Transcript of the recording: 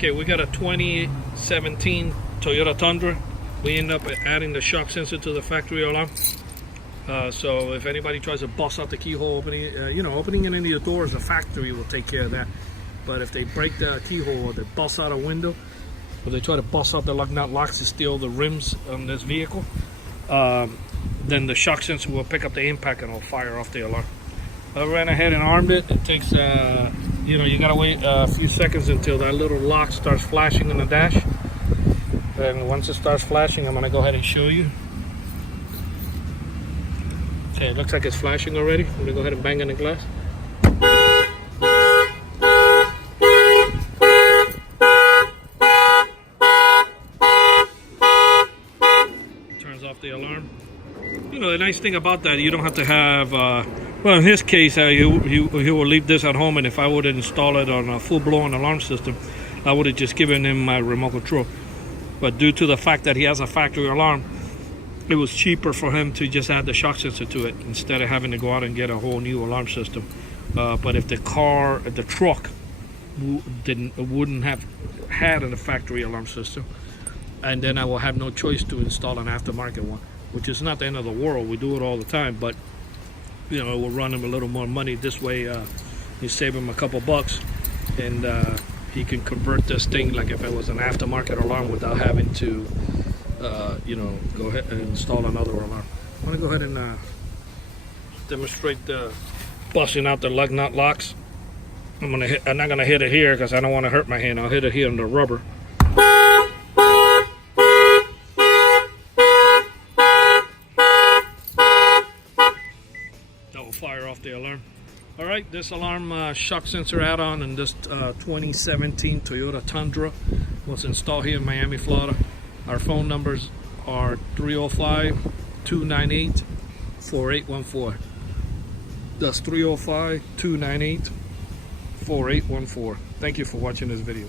Okay, we got a 2017 Toyota Tundra. We end up adding the shock sensor to the factory alarm. So if anybody tries to bust out the keyhole opening, opening any of the doors, the factory will take care of that. But if they break the keyhole or they bust out a window, or they try to bust out the lug nut locks to steal the rims on this vehicle, then the shock sensor will pick up the impact and will fire off the alarm. I ran ahead and armed it. It takes, you gotta wait a few seconds until that little lock starts flashing in the dash. And once it starts flashing, I'm gonna go ahead and show you. Okay, it looks like it's flashing already. I'm gonna go ahead and bang on the glass. Turns off the alarm. The nice thing about that, you don't have to have, well, in his case, he will leave this at home, and if I would install it on a full-blown alarm system, I would have just given him my remote control. But due to the fact that he has a factory alarm, it was cheaper for him to just add the shock sensor to it instead of having to go out and get a whole new alarm system. But if the truck wouldn't have had a factory alarm system, and then I will have no choice to install an aftermarket one, which is not the end of the world. We do it all the time, but it will run him a little more money. This way, you save him a couple bucks, and he can convert this thing like if it was an aftermarket alarm without having to, go ahead and install another alarm. I'm gonna go ahead and demonstrate the busting out the lug nut locks. I'm not gonna hit it here because I don't want to hurt my hand. I'll hit it here on the rubber. That will fire off the alarm. All right, this alarm shock sensor add-on in this 2017 Toyota Tundra was installed here in Miami, Florida. Our phone numbers are 305-298-4814. That's 305-298-4814. Thank you for watching this video.